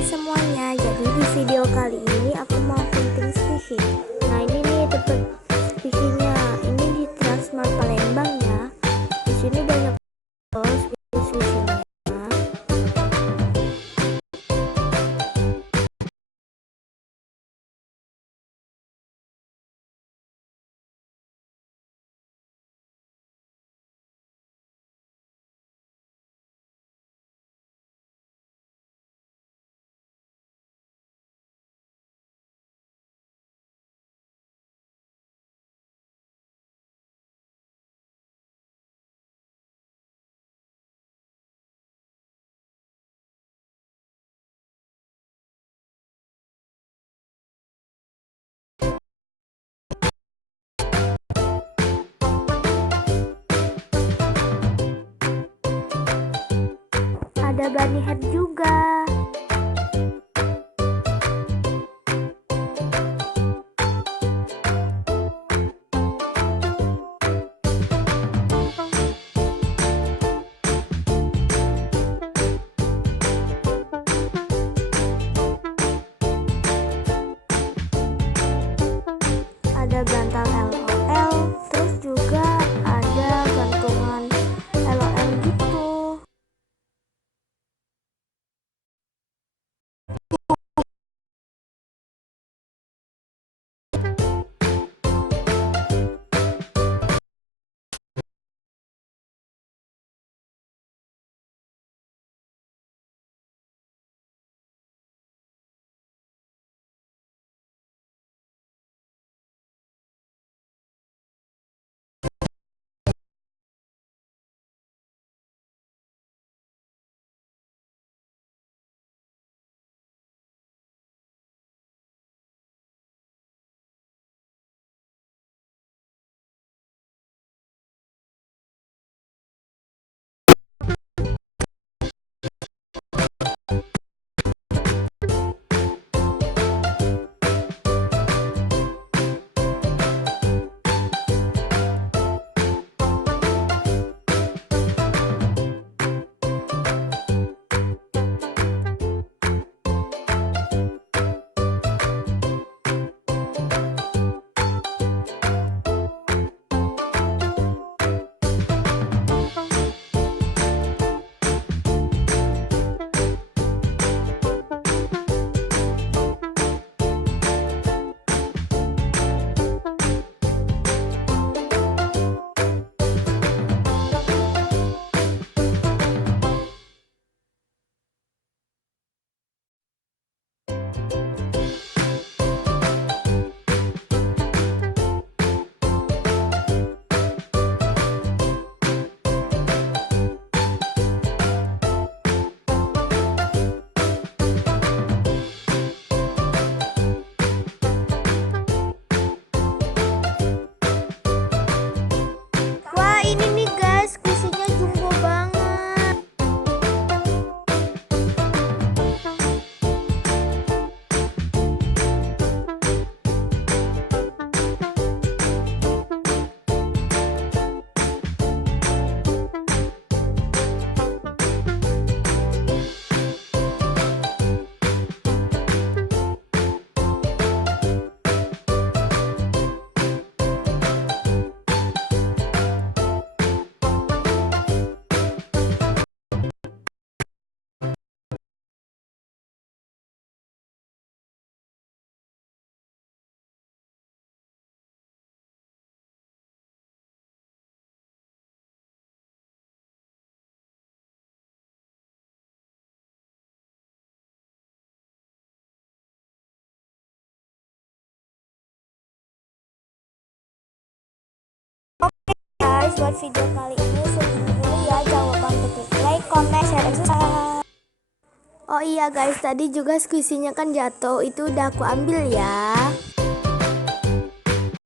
guys semuanya, jadi di video kali ini aku mau hunting squishy. Nah ini nih tempat squishy-nya, ini di Transmart Palembang ya. Di sini banyak squishy-nya. Ada bunny head juga. Ada bantal LOL, terus juga ada gantungan LOL gitu. Wah ini nih guys, squishy-nya jumbo banget. Guys, buat video kali ini segini dulu ya. Jangan lupa untuk like, comment, share, dan subscribe. Oh iya guys, tadi juga squishy-nya kan jatuh, itu udah aku ambil ya.